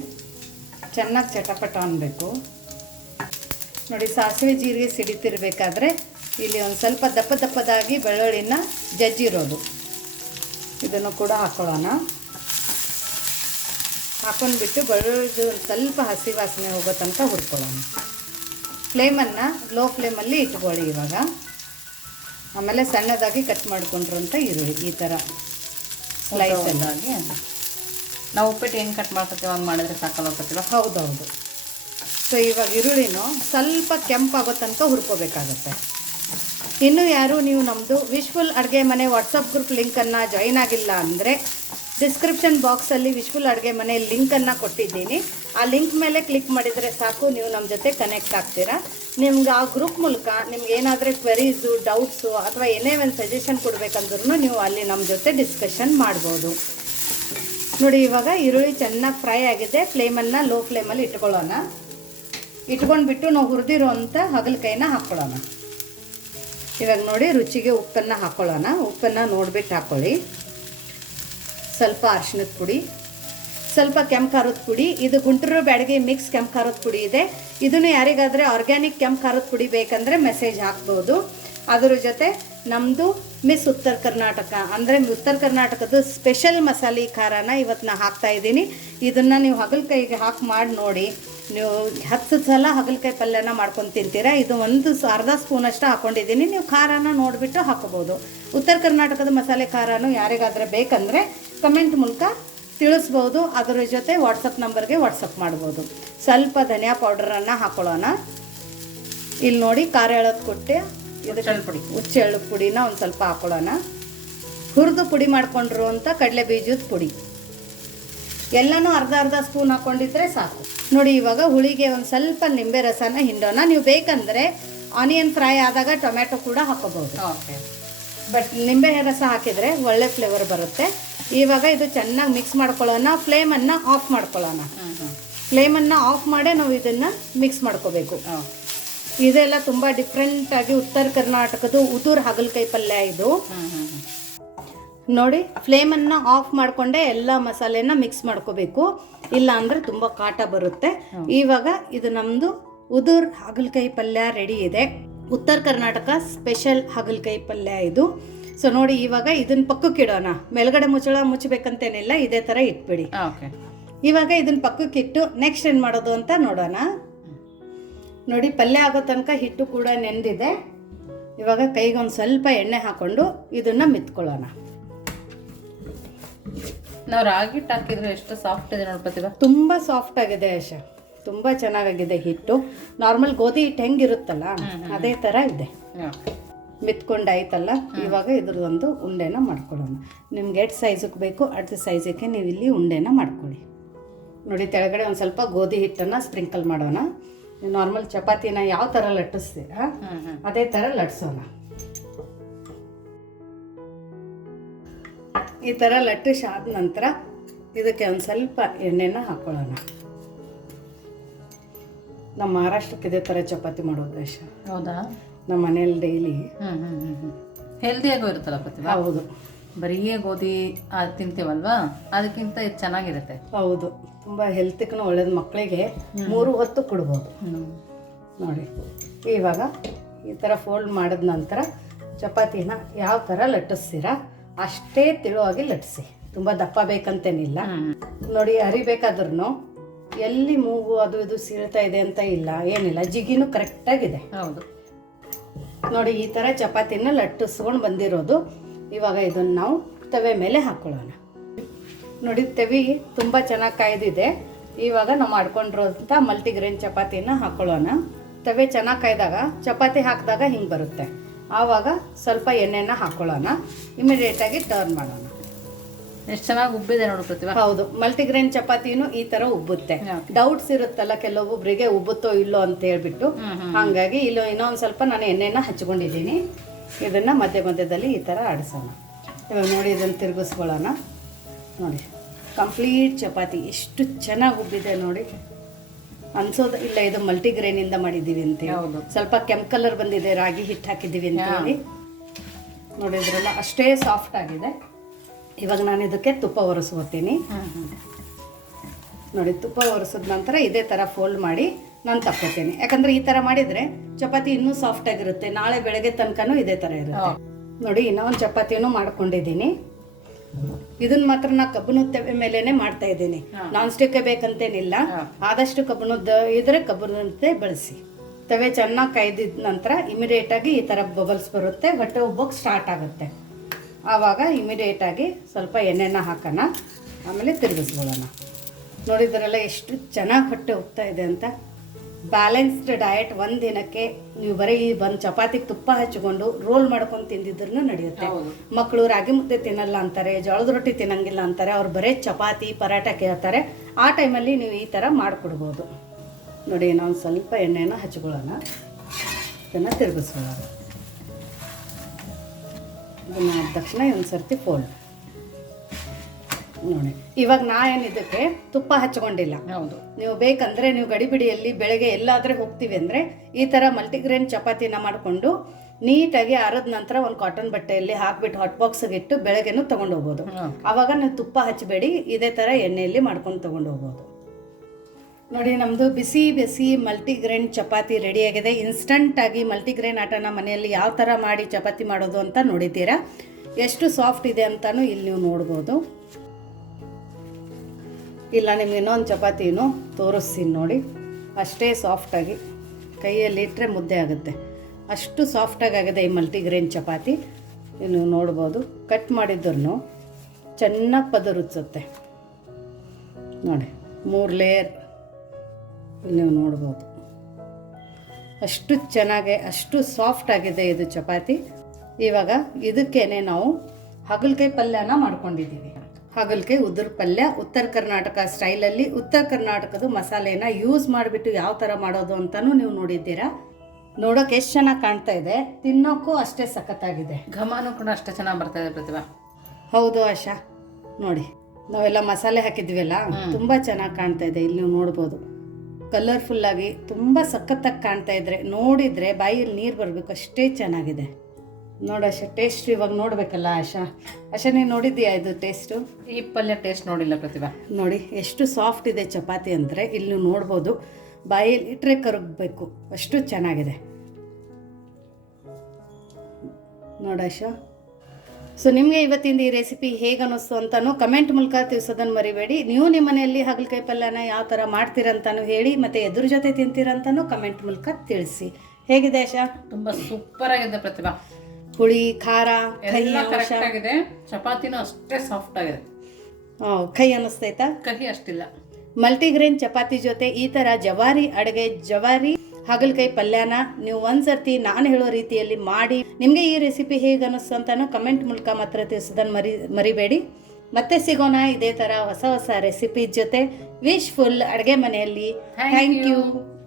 ಚೆನ್ನಾಗಿ ಚಟಪಟ ಅನ್ಬೇಕು. ನೋಡಿ, ಸಾಸಿವೆ, ಜೀರಿಗೆ ಸಿಡಿತಿರ್ಬೇಕಾದ್ರೆ ಇಲ್ಲಿ ಒಂದು ಸ್ವಲ್ಪ ದಪ್ಪ ದಪ್ಪದಾಗಿ ಬೆಳ್ಳುಳ್ಳಿನ ಜಜ್ಜಿರೋದು. ಇದನ್ನು ಕೂಡ ಹಾಕೊಳ್ಳೋಣ. ಹಾಕೊಂಡ್ಬಿಟ್ಟು ಬೆಳ್ಳುಳ್ಳಿದು ಸ್ವಲ್ಪ ಹಸಿ ವಾಸನೆ ಹೋಗೋ ತನಕ ಹುರ್ಕೊಳ್ಳೋಣ. ಫ್ಲೇಮನ್ನು ಲೋ ಫ್ಲೇಮಲ್ಲಿ ಇಟ್ಕೊಳ್ಳಿ ಇವಾಗ. ಆಮೇಲೆ ಸಣ್ಣದಾಗಿ ಕಟ್ ಮಾಡ್ಕೊಂಡ್ರಂತ ಈರುಳ್ಳಿ ಈ ಥರ ಸ್ಲೈಸ್ ಎಲ್ಲ. ಒಂದಾಗಿ ನಾವು ಉಪ್ಪಿಟ್ಟು ಹೆಂಗೆ ಕಟ್ ಮಾಡ್ಕೊತೀವಿ ಹಂಗೆ ಮಾಡಿದ್ರೆ ಸಾಕಲ್ಲ ಹೌದು ಹೌದು ಸೊ ಇವಾಗ ಈರುಳ್ಳಿನೂ ಸ್ವಲ್ಪ ಕೆಂಪಾಗೋ ತನಕ ಹುರ್ಕೋಬೇಕಾಗತ್ತೆ. ಇನ್ನು ಯಾರು ನೀವು ನಮ್ಮದು ವಿಶ್ವಲ್ ಅಡುಗೆ ಮನೆ ವಾಟ್ಸಪ್ ಗ್ರೂಪ್ ಲಿಂಕನ್ನು ಜಾಯಿನ್ ಆಗಿಲ್ಲ ಅಂದರೆ ಡಿಸ್ಕ್ರಿಪ್ಷನ್ ಬಾಕ್ಸಲ್ಲಿ ವಿಶ್ವಲ್ ಅಡುಗೆ ಮನೆ ಲಿಂಕನ್ನು ಕೊಟ್ಟಿದ್ದೀನಿ. ಆ ಲಿಂಕ್ ಮೇಲೆ ಕ್ಲಿಕ್ ಮಾಡಿದರೆ ಸಾಕು, ನೀವು ನಮ್ಮ ಜೊತೆ ಕನೆಕ್ಟ್ ಆಗ್ತೀರಾ? ನಿಮ್ಗೆ ಆ ಗ್ರೂಪ್ ಮೂಲಕ ನಿಮ್ಗೆ ಏನಾದರೂ ಕ್ವೆರೀಸು ಡೌಟ್ಸು ಅಥವಾ ಏನೇ ಒಂದು ಸಜೆಷನ್ ಕೊಡಬೇಕಂದ್ರೂ ನೀವು ಅಲ್ಲಿ ನಮ್ಮ ಜೊತೆ ಡಿಸ್ಕಷನ್ ಮಾಡ್ಬೋದು. ನೋಡಿ, ಇವಾಗ ಈರುಳ್ಳಿ ಚೆನ್ನಾಗಿ ಫ್ರೈ ಆಗಿದೆ. ಫ್ಲೇಮನ್ನು ಲೋ ಫ್ಲೇಮಲ್ಲಿ ಇಟ್ಕೊಳ್ಳೋಣ. ಇಟ್ಕೊಂಡ್ಬಿಟ್ಟು ನಾವು ಹುರಿದಿರೋಂಥ ಹಗಲಕಾಯಿನ ಹಾಕ್ಕೊಳ್ಳೋಣ. ಇವಾಗ ನೋಡಿ, ರುಚಿಗೆ ಉಪ್ಪನ್ನು ಹಾಕ್ಕೊಳ್ಳೋಣ. ಉಪ್ಪನ್ನು ನೋಡ್ಬಿಟ್ಟು ಹಾಕ್ಕೊಳ್ಳಿ ಸ್ವಲ್ಪ ಅರ್ಶಿನದ ಪುಡಿ. ಸ್ವಲ್ಪ ಕೆಂಪು ಖಾರದ ಪುಡಿ, ಇದು ಗುಂಟೂರು ಬ್ಯಾಡಗಿ ಮಿಕ್ಸ್ ಕೆಂಪು ಖಾರದ ಪುಡಿ ಇದೆ. ಇದನ್ನು ಯಾರಿಗಾದರೆ ಆರ್ಗ್ಯಾನಿಕ್ ಕೆಂಪು ಖಾರದ ಪುಡಿ ಬೇಕಂದರೆ ಮೆಸೇಜ್ ಹಾಕ್ಬೋದು. ಅದರ ಜೊತೆ ನಮ್ಮದು ಮಿಸ್ ಉತ್ತರ ಕರ್ನಾಟಕ ಅಂದರೆ ಉತ್ತರ ಕರ್ನಾಟಕದ ಸ್ಪೆಷಲ್ ಮಸಾಲೆ ಖಾರನ ಇವತ್ತು ನಾನು ಹಾಕ್ತಾ ಇದ್ದೀನಿ. ಇದನ್ನು ನೀವು ಹಗಲಕೈಗೆ ಹಾಕಿ ಮಾಡಿ ನೋಡಿ. ನೀವು ಹತ್ತು ಸಲ ಹಗಲಕಾಯಿ ಪಲ್ಯನ ಮಾಡ್ಕೊಂಡು ತಿಂತೀರಾ? ಇದು ಒಂದು ಅರ್ಧ ಅರ್ಧ ಸ್ಪೂನಷ್ಟು ಹಾಕ್ಕೊಂಡಿದ್ದೀನಿ ನೀವು ಖಾರನ ನೋಡಿಬಿಟ್ಟು ಹಾಕೋಬೋದು. ಉತ್ತರ ಕರ್ನಾಟಕದ ಮಸಾಲೆ ಖಾರನೂ ಯಾರಿಗಾದರೆ ಬೇಕಂದರೆ ಕಮೆಂಟ್ ಮೂಲಕ ತಿಳಿಸ್ಬೋದು ಅದರ ಜೊತೆ ವಾಟ್ಸಪ್ ನಂಬರ್ಗೆ ವಾಟ್ಸಪ್ ಮಾಡ್ಬೋದು. ಸ್ವಲ್ಪ ಧನಿಯಾ ಪೌಡರನ್ನು ಹಾಕೊಳ್ಳೋಣ. ಇಲ್ಲಿ ನೋಡಿ ಖಾರ ಎಳದು ಕೊಟ್ಟೆ ಹುಚ್ಚೆಳ್ಳು ಪುಡಿ. ಹುಚ್ಚೆಳ್ಳು ಪುಡಿನ ಒಂದು ಸ್ವಲ್ಪ ಹಾಕೊಳ್ಳೋಣ. ಹುರಿದು ಪುಡಿ ಮಾಡ್ಕೊಂಡಿರುವಂಥ ಅಂತ ಕಡಲೆ ಬೀಜದ ಪುಡಿ. ಎಲ್ಲನೂ ಅರ್ಧ ಅರ್ಧ ಸ್ಪೂನ್ ಹಾಕೊಂಡಿದ್ರೆ ಸಾಕು. ನೋಡಿ ಇವಾಗ ಹುಳಿಗೆ ಒಂದು ಸ್ವಲ್ಪ ನಿಂಬೆ ರಸನ ಹಿಂಡೋಣ. ನೀವು ಬೇಕಂದರೆ ಆನಿಯನ್ ಫ್ರೈ ಆದಾಗ ಟೊಮ್ಯಾಟೊ ಕೂಡ ಹಾಕೋಬಹುದು. ಬಟ್ ನಿಂಬೆ ರಸ ಹಾಕಿದರೆ ಒಳ್ಳೆ ಫ್ಲೇವರ್ ಬರುತ್ತೆ. ಇವಾಗ ಇದು ಚೆನ್ನಾಗಿ ಮಿಕ್ಸ್ ಮಾಡ್ಕೊಳ್ಳೋಣ. ಫ್ಲೇಮನ್ನು ಆಫ್ ಮಾಡ್ಕೊಳ್ಳೋಣ. ಫ್ಲೇಮನ್ನು ಆಫ್ ಮಾಡೇ ನಾವು ಇದನ್ನು ಮಿಕ್ಸ್ ಮಾಡ್ಕೋಬೇಕು. ಇದೆಲ್ಲ ತುಂಬ ಡಿಫ್ರೆಂಟಾಗಿ ಉತ್ತರ ಕರ್ನಾಟಕದ ಉದುರ್ ಹಾಗಲಕಾಯಿ ಪಲ್ಯ ಇದು. ನೋಡಿ ಫ್ಲೇಮನ್ನು ಆಫ್ ಮಾಡಿಕೊಂಡೆ ಎಲ್ಲ ಮಸಾಲೆನ ಮಿಕ್ಸ್ ಮಾಡ್ಕೋಬೇಕು. ಇಲ್ಲ ಅಂದರೆ ತುಂಬ ಕಾಟ ಬರುತ್ತೆ. ಇವಾಗ ಇದು ನಮ್ಮದು ಉದುರ್ ಹಾಗಲಕಾಯಿ ಪಲ್ಯ ರೆಡಿ ಇದೆ. ಉತ್ತರ ಕರ್ನಾಟಕ ಸ್ಪೆಷಲ್ ಹಾಗಲಕಾಯಿ ಪಲ್ಯ ಇದು. ಸೊ ನೋಡಿ ಇವಾಗ ಇದನ್ನ ಪಕ್ಕಕ್ಕೆ ಇಡೋಣ. ಮೇಲ್ಗಡೆ ಮುಚ್ಚಳ ಮುಚ್ಚಬೇಕಂತೇನಿಲ್ಲ ಇದೇ ಥರ ಇಟ್ಬಿಡಿ. ಓಕೆ. ಇವಾಗ ಇದನ್ನ ಪಕ್ಕಕ್ಕೆ ಇಟ್ಟು ನೆಕ್ಸ್ಟ್ ಏನು ಮಾಡೋದು ಅಂತ ನೋಡೋಣ. ನೋಡಿ ಪಲ್ಯ ಆಗೋ ತನಕ ಹಿಟ್ಟು ಕೂಡ ನೆಂದಿದೆ. ಇವಾಗ ಕೈಗೆ ಒಂದು ಸ್ವಲ್ಪ ಎಣ್ಣೆ ಹಾಕೊಂಡು ಇದನ್ನ ಮಿತ್ಕೊಳ್ಳೋಣ. ನಾವು ರಾಗಿ ಹಿಟ್ಟು ಹಾಕಿದ್ರೆ ಎಷ್ಟು ಸಾಫ್ಟ್ ಇದೆ ನೋಡಿ ಪ್ರತಿಭಾ. ತುಂಬ ಸಾಫ್ಟ್ ಆಗಿದೆ ಯಶ. ತುಂಬ ಚೆನ್ನಾಗಾಗಿದೆ ಹಿಟ್ಟು. ನಾರ್ಮಲ್ ಗೋಧಿ ಹಿಟ್ಟು ಹೆಂಗಿರುತ್ತಲ್ಲ ಅದೇ ಥರ ಇದೆ. ಮಿತ್ಕೊಂಡಾಯ್ತಲ್ಲ? ಇವಾಗ ಇದ್ರದೊಂದು ಉಂಡೆನ ಮಾಡ್ಕೊಳ್ಳೋಣ. ನಿಮ್ಗೆ ಎಷ್ಟು ಸೈಜಿಗೆ ಬೇಕು ಅರ್ಧ ಸೈಜಿಗೆ ನೀವು ಇಲ್ಲಿ ಉಂಡೆನ ಮಾಡ್ಕೊಳ್ಳಿ. ನೋಡಿ ತೆಳಗಡೆ ಒಂದು ಸ್ವಲ್ಪ ಗೋಧಿ ಹಿಟ್ಟನ್ನು ಸ್ಪ್ರಿಂಕಲ್ ಮಾಡೋಣ. ನಾರ್ಮಲ್ ಚಪಾತಿನ ಯಾವ ಥರ ಲಟ್ಟಿಸ್ತೀರಾ ಅದೇ ಥರ ಲಟ್ಸೋಣ. ಈ ಥರ ಲಟ್ಟಿಸಿ ಆದ ನಂತರ ಇದಕ್ಕೆ ಒಂದು ಸ್ವಲ್ಪ ಎಣ್ಣೆನ ಹಾಕೊಳ್ಳೋಣ. ನಮ್ಮ ಮಹಾರಾಷ್ಟ್ರಕ್ಕೆ ಇದೇ ಥರ ಚಪಾತಿ ಮಾಡೋದು ಉದ್ದೇಶ. ಹೌದಾ? ನಮ್ಮ ಮನೇಲಿ ಡೈಲಿ ಹೆಲ್ದಿಯಾಗೂ ಇರುತ್ತಲ್ಲ ಪ್ರತಿಭಾ? ಹೌದು. ಬರೀ ಗೋಧಿ ಆ, ತಿಂತೀವಲ್ವಾ? ಅದಕ್ಕಿಂತ ಇದು ಚೆನ್ನಾಗಿರುತ್ತೆ. ಹೌದು. ತುಂಬ ಹೆಲ್ತಿಗೂ ಒಳ್ಳೇದು ಮಕ್ಕಳಿಗೆ ಮೂರು ಹೊತ್ತು ಕೊಡ್ಬೋದು. ನೋಡಿ. ಇವಾಗ ಈ ಥರ ಫೋಲ್ಡ್ ಮಾಡಿದ ನಂತರ ಚಪಾತಿನ ಯಾವ ಥರ ಲಟ್ಟಿಸ್ತೀರಾ ಅಷ್ಟೇ ತಿಳುವಾಗಿ ಲಟ್ಟಿಸಿ. ತುಂಬ ದಪ್ಪ ಬೇಕಂತೇನಿಲ್ಲ. ನೋಡಿ ಅರಿಬೇಕಾದ್ರೂ ಎಲ್ಲಿ ಮೂಗು ಅದು ಇದು ಸೀಳ್ತಾ ಇದೆ ಅಂತ ಇಲ್ಲ. ಏನಿಲ್ಲ. ಜಿಗಿನೂ ಕರೆಕ್ಟಾಗಿದೆ ಹೌದು. ನೋಡಿ, ಈ ಥರ ಚಪಾತಿನ ಲಟ್ಟಿಸ್ಕೊಂಡು ಬಂದಿರೋದು. ಇವಾಗ ಇದನ್ನು ನಾವು ತವೆ ಮೇಲೆ ಹಾಕ್ಕೊಳ್ಳೋಣ ನೋಡಿ, ತವಿ ತುಂಬ ಚೆನ್ನಾಗಿ ಕಾಯ್ದಿದೆ. ಇವಾಗ ನಾವು ಮಾಡ್ಕೊಂಡಿರೋಂಥ ಮಲ್ಟಿಗ್ರೇನ್ ಚಪಾತಿನ ಹಾಕ್ಕೊಳ್ಳೋಣ ತವೆ ಚೆನ್ನಾಗಿ ಕಾಯ್ದಾಗ, ಚಪಾತಿ ಹಾಕಿದಾಗ ಹಿಂಗೆ ಬರುತ್ತೆ. ಆವಾಗ ಸ್ವಲ್ಪ ಎಣ್ಣೆನ ಹಾಕ್ಕೊಳ್ಳೋಣ ಇಮಿಡಿಯೇಟಾಗಿ ಟರ್ನ್ ಮಾಡೋಣ. ಎಷ್ಟು ಚೆನ್ನಾಗಿ ಉಬ್ಬಿದೆ ನೋಡು ಪ್ರತಿಭಾ. ಹೌದು ಮಲ್ಟಿಗ್ರೇನ್ ಚಪಾತಿನೂ ಈ ತರ ಉಬ್ಬುತ್ತೆ. ಡೌಟ್ಸ್ ಇರುತ್ತಲ್ಲ ಕೆಲವೊಬ್ಬರಿಗೆ ಉಬ್ಬುತ್ತೋ ಇಲ್ಲೋ ಅಂತ ಹೇಳ್ಬಿಟ್ಟು. ಹಂಗಾಗಿ ಇಲ್ಲೋ ಇನ್ನೊಂದು ಸ್ವಲ್ಪ ನಾನು ಎಣ್ಣೆನ ಹಚ್ಕೊಂಡಿದ್ದೀನಿ. ಇದನ್ನ ಮಧ್ಯ ಮಧ್ಯದಲ್ಲಿ ಈ ಥರ ಆಡಿಸೋಣ. ಇವಾಗ ನೋಡಿ ಇದನ್ನು ತಿರುಗಿಸ್ಕೊಳ್ಳೋಣ. ನೋಡಿ ಕಂಪ್ಲೀಟ್ ಚಪಾತಿ. ಎಷ್ಟು ಚೆನ್ನಾಗಿ ಉಬ್ಬಿದೆ ನೋಡಿ. ಅನ್ಸೋದು ಇಲ್ಲ ಇದು ಮಲ್ಟಿಗ್ರೇನಿಂದ ಮಾಡಿದ್ದೀವಿ ಹೌದು. ಸ್ವಲ್ಪ ಕೆಂಪ್ ಕಲರ್ ಬಂದಿದೆ ರಾಗಿ ಹಿಟ್ಟು ಹಾಕಿದ್ದೀವಿ ಅಂತ ಹೇಳಿ. ನೋಡಿದ್ರಲ್ಲ ಅಷ್ಟೇ ಸಾಫ್ಟ್ ಆಗಿದೆ. ಇವಾಗ ನಾನು ಇದಕ್ಕೆ ತುಪ್ಪ ಒರೆಸ್ಕೋತೀನಿ. ನೋಡಿ ತುಪ್ಪ ಒರೆಸಿದ ನಂತರ ಇದೇ ಥರ ಫೋಲ್ಡ್ ಮಾಡಿ ನಾನು ತಕ್ಕೋತೀನಿ. ಯಾಕಂದ್ರೆ ಈ ಥರ ಮಾಡಿದರೆ ಚಪಾತಿ ಇನ್ನೂ ಸಾಫ್ಟ್ ಆಗಿರುತ್ತೆ. ನಾಳೆ ಬೆಳಗ್ಗೆ ತನಕನೂ ಇದೇ ಥರ ಇರುತ್ತೆ. ನೋಡಿ ಇನ್ನೊಂದು ಚಪಾತಿನೂ ಮಾಡ್ಕೊಂಡಿದ್ದೀನಿ. ಇದನ್ನ ಮಾತ್ರ ನಾ ಕಬ್ಬನದ ತವೆ ಮೇಲೇನೆ ಮಾಡ್ತಾ ಇದ್ದೀನಿ. ನಾನ್ ಸ್ಟಿಕ್ ಬೇಕಂತೇನಿಲ್ಲ. ಆದಷ್ಟು ಕಬ್ಬನದ ಇದ್ರೆ ಕಬ್ಬನದ್ದೇ ಬಳಸಿ. ತವೆ ಚೆನ್ನಾಗಿ ಕಾಯ್ದಿದ ನಂತರ ಇಮಿಡಿಯೇಟ್ ಆಗಿ ಈ ಥರ ಬಬಲ್ಸ್ ಬರುತ್ತೆ. ಹೊಟ್ಟೆ ಉಬ್ಬಕ್ಕೆ ಸ್ಟಾರ್ಟ್ ಆಗುತ್ತೆ. ಆವಾಗ ಇಮಿಡಿಯೇಟಾಗಿ ಸ್ವಲ್ಪ ಎಣ್ಣೆನ ಹಾಕೋಣ. ಆಮೇಲೆ ತಿರುಗಿಸ್ಕೊಳ್ಳೋಣ. ನೋಡಿದ್ರಲ್ಲ ಎಷ್ಟು ಚೆನ್ನಾಗಿ ಹೊಟ್ಟೆ ಹೋಗ್ತಾ ಇದೆ ಅಂತ. ಬ್ಯಾಲೆನ್ಸ್ಡ್ ಡಯಟ್ ಒಂದು ದಿನಕ್ಕೆ ನೀವು ಬರೀ ಒಂದು ಚಪಾತಿಗೆ ತುಪ್ಪ ಹಚ್ಕೊಂಡು ರೋಲ್ ಮಾಡ್ಕೊಂಡು ತಿಂದಿದ್ರು ನಡೆಯುತ್ತೆ. ಮಕ್ಕಳು ರಾಗಿ ಮುದ್ದೆ ತಿನ್ನಲ್ಲ ಅಂತಾರೆ ಜೋಳದ ರೊಟ್ಟಿ ತಿನ್ನಂಗಿಲ್ಲ ಅಂತಾರೆ ಅವ್ರು ಬರೀ ಚಪಾತಿ ಪರಾಟ ಕೇಳ್ತಾರೆ. ಆ ಟೈಮಲ್ಲಿ ನೀವು ಈ ಥರ ಮಾಡಿಕೊಡ್ಬೋದು. ನೋಡಿ ನಾವು ಸ್ವಲ್ಪ ಎಣ್ಣೆನ ಹಚ್ಕೊಳ್ಳೋಣ. ಇದನ್ನು ತಿರುಗಿಸ್ಕೊಳ್ಳೋಣ. ಇದನ್ನ ಆದ ತಕ್ಷಣ ಒಂದು ಸರ್ತಿ ಫೋಲ್ಡ್ ನೋಡಿ ಇವಾಗ ನಾ ಏನಿದ್ದಕ್ಕೆ ಇದಕ್ಕೆ ತುಪ್ಪ ಹಚ್ಕೊಂಡಿಲ್ಲ. ಹೌದು. ನೀವು ಬೇಕಂದ್ರೆ ನೀವು ಗಡಿಬಿಡಿಯಲ್ಲಿ ಬೆಳಗ್ಗೆ ಎಲ್ಲಾದರೆ ಹೋಗ್ತೀವಿ ಅಂದರೆ ಈ ಥರ ಮಲ್ಟಿಗ್ರೇನ್ ಚಪಾತಿನ ಮಾಡಿಕೊಂಡು ನೀಟಾಗಿ ಅರದ ನಂತರ ಒಂದು ಕಾಟನ್ ಬಟ್ಟೆಯಲ್ಲಿ ಹಾಕ್ಬಿಟ್ಟು ಹಾಟ್ ಬಾಕ್ಸ್ಗೆ ಇಟ್ಟು ಬೆಳಗ್ಗೆನೂ ತೊಗೊಂಡು ಹೋಗ್ಬೋದು. ಆವಾಗ ನೀವು ತುಪ್ಪ ಹಚ್ಚಬೇಡಿ ಇದೇ ಥರ ಎಣ್ಣೆಯಲ್ಲಿ ಮಾಡ್ಕೊಂಡು ತೊಗೊಂಡು ಹೋಗ್ಬೋದು. ನೋಡಿ ನಮ್ಮದು ಬಿಸಿ ಬಿಸಿ ಮಲ್ಟಿಗ್ರೇನ್ ಚಪಾತಿ ರೆಡಿಯಾಗಿದೆ. ಇನ್ಸ್ಟಂಟಾಗಿ ಮಲ್ಟಿಗ್ರೇನ್ ಆಟನ ಮನೆಯಲ್ಲಿ ಯಾವ ಥರ ಮಾಡಿ ಚಪಾತಿ ಮಾಡೋದು ಅಂತ ನೋಡಿದ್ದೀರಾ? ಎಷ್ಟು ಸಾಫ್ಟ್ ಇದೆ ಅಂತಲೂ ಇಲ್ಲಿ ನೀವು ನೋಡ್ಬೋದು. ಇಲ್ಲ, ನಿಮ್ಗೆ ಇನ್ನೊಂದು ಚಪಾತಿನೂ ತೋರಿಸ್ತೀನಿ ನೋಡಿ. ಅಷ್ಟೇ ಸಾಫ್ಟಾಗಿ ಕೈಯಲ್ಲಿ ಇಟ್ಟರೆ ಮುದ್ದೆ ಆಗುತ್ತೆ. ಅಷ್ಟು ಸಾಫ್ಟಾಗಿ ಆಗಿದೆ ಈ ಮಲ್ಟಿಗ್ರೇನ್ ಚಪಾತಿ. ನೀವು ನೋಡ್ಬೋದು ಕಟ್ ಮಾಡಿದ್ರು ಚೆನ್ನಾಗಿ ಪದರುಚ್ಚುತ್ತೆ ನೋಡಿ, ಮೂರು ಲೇಯರ್ ನೀವು ನೋಡ್ಬೋದು. ಅಷ್ಟು ಚೆನ್ನಾಗೆ ಅಷ್ಟು ಸಾಫ್ಟ್ ಆಗಿದೆ ಇದು ಚಪಾತಿ. ಇವಾಗ ಇದಕ್ಕೇನೆ ನಾವು ಹಗಲ್ಕಾಯಿ ಪಲ್ಯನ ಮಾಡ್ಕೊಂಡಿದ್ದೀವಿ. ಹಗಲ್ಕಾಯಿ ಉದುರು ಪಲ್ಯ ಉತ್ತರ ಕರ್ನಾಟಕ ಸ್ಟೈಲಲ್ಲಿ ಉತ್ತರ ಕರ್ನಾಟಕದ ಮಸಾಲೆನ ಯೂಸ್ ಮಾಡಿಬಿಟ್ಟು ಯಾವ ಥರ ಮಾಡೋದು ಅಂತಲೂ ನೀವು ನೋಡಿದ್ದೀರಾ. ನೋಡೋಕೆ ಎಷ್ಟು ಚೆನ್ನಾಗಿ ಕಾಣ್ತಾ ಇದೆ. ತಿನ್ನೋಕ್ಕೂ ಅಷ್ಟೇ ಸಖತ್ತಾಗಿದೆ. ಘಮಾನು ಕೂಡ ಅಷ್ಟೇ ಚೆನ್ನಾಗಿ ಬರ್ತಾ ಇದೆ ಪ್ರತಿಭಾ. ಹೌದು ಆಶಾ. ನೋಡಿ ನಾವೆಲ್ಲ ಮಸಾಲೆ ಹಾಕಿದ್ವಿ ಅಲ್ಲ? ತುಂಬ ಚೆನ್ನಾಗಿ ಕಾಣ್ತಾ ಇದೆ. ಇಲ್ಲಿ ನೀವು ನೋಡ್ಬೋದು. ಕಲರ್ಫುಲ್ಲಾಗಿ ತುಂಬ ಸಖತ್ತಾಗಿ ಕಾಣ್ತಾ ಇದ್ರೆ ನೋಡಿದರೆ ಬಾಯಲ್ಲಿ ನೀರು ಬರಬೇಕು ಅಷ್ಟೇ ಚೆನ್ನಾಗಿದೆ. ನೋಡು ಆಶಾ ಟೇಸ್ಟ್ ಇವಾಗ ನೋಡಬೇಕಲ್ಲ ಆಶಾ. ಆಶಾ ನೀನು ನೋಡಿದ್ದೀಯಾ ಇದು ಟೇಸ್ಟು ಈ ಪಲ್ಯ ಟೇಸ್ಟ್ ನೋಡಿಲ್ಲ ಪ್ರತಿಭಾ. ನೋಡಿ ಎಷ್ಟು ಸಾಫ್ಟ್ ಇದೆ ಚಪಾತಿ ಅಂದರೆ ಇಲ್ಲಿ ನೋಡ್ಬೋದು ಬಾಯಲ್ಲಿ ಇಟ್ಟರೆ ಕರಗಬೇಕು ಅಷ್ಟು ಚೆನ್ನಾಗಿದೆ. ನೋಡಾಶ ಸೊ ನಿಮಗೆ ಇವತ್ತಿಂದ ಈ ರೆಸಿಪಿ ಹೇಗೆ ಅನ್ನಿಸ್ತು ಅಂತಲೂ ಕಮೆಂಟ್ ಮೂಲಕ ತಿಳಿಸೋದನ್ನು ಮರಿಬೇಡಿ. ನೀವು ನಿಮ್ಮ ಮನೆಯಲ್ಲಿ ಹಾಗಲಕಾಯಿ ಪಲ್ಯನ ಯಾವ ಥರ ಮಾಡ್ತೀರಂತಾನು ಹೇಳಿ ಮತ್ತು ಎದುರ ಜೊತೆ ತಿಂತೀರಂತಾನು ಕಮೆಂಟ್ ಮೂಲಕ ತಿಳಿಸಿ. ಹೇಗಿದೆ ಆಶಾ? ತುಂಬ ಸೂಪರ್ ಆಗಿದೆ ಪ್ರತಿಭಾ. ಹುಳಿ ಖಾರ ಆಗಿದೆ. ಚಪಾತಿನೂ ಅಷ್ಟೇ ಸಾಫ್ಟ್ ಆಗಿದೆ. ಕಹಿ ಅನ್ನಿಸ್ತೈತಾ ಕಹಿ ಅಷ್ಟಿಲ್ಲ. ಮಲ್ಟಿಗ್ರೇನ್ ಚಪಾತಿ ಜೊತೆ ಈ ಥರ ಜವಾರಿ ಅಡುಗೆ ಜವಾರಿ ಹಾಗಲಕಾಯಿ ಪಲ್ಯನ ನೀವು ಒಂದ್ಸರ್ತಿ ನಾನು ಹೇಳೋ ರೀತಿಯಲ್ಲಿ ಮಾಡಿ. ನಿಮಗೆ ಈ ರೆಸಿಪಿ ಹೇಗೆ ಅನ್ನಿಸ್ತು ಅಂತಾನು ಕಮೆಂಟ್ ಮೂಲಕ ಮಾತ್ರ ತಿಳಿಸೋದನ್ನು ಮರಿ ಮರಿಬೇಡಿ. ಮತ್ತೆ ಸಿಗೋಣ ಇದೇ ಥರ ಹೊಸ ಹೊಸ ರೆಸಿಪಿ ಜೊತೆ. ವಿಶ್ ಫುಲ್ ಅಡುಗೆ ಮನೆಯಲ್ಲಿ. Thank you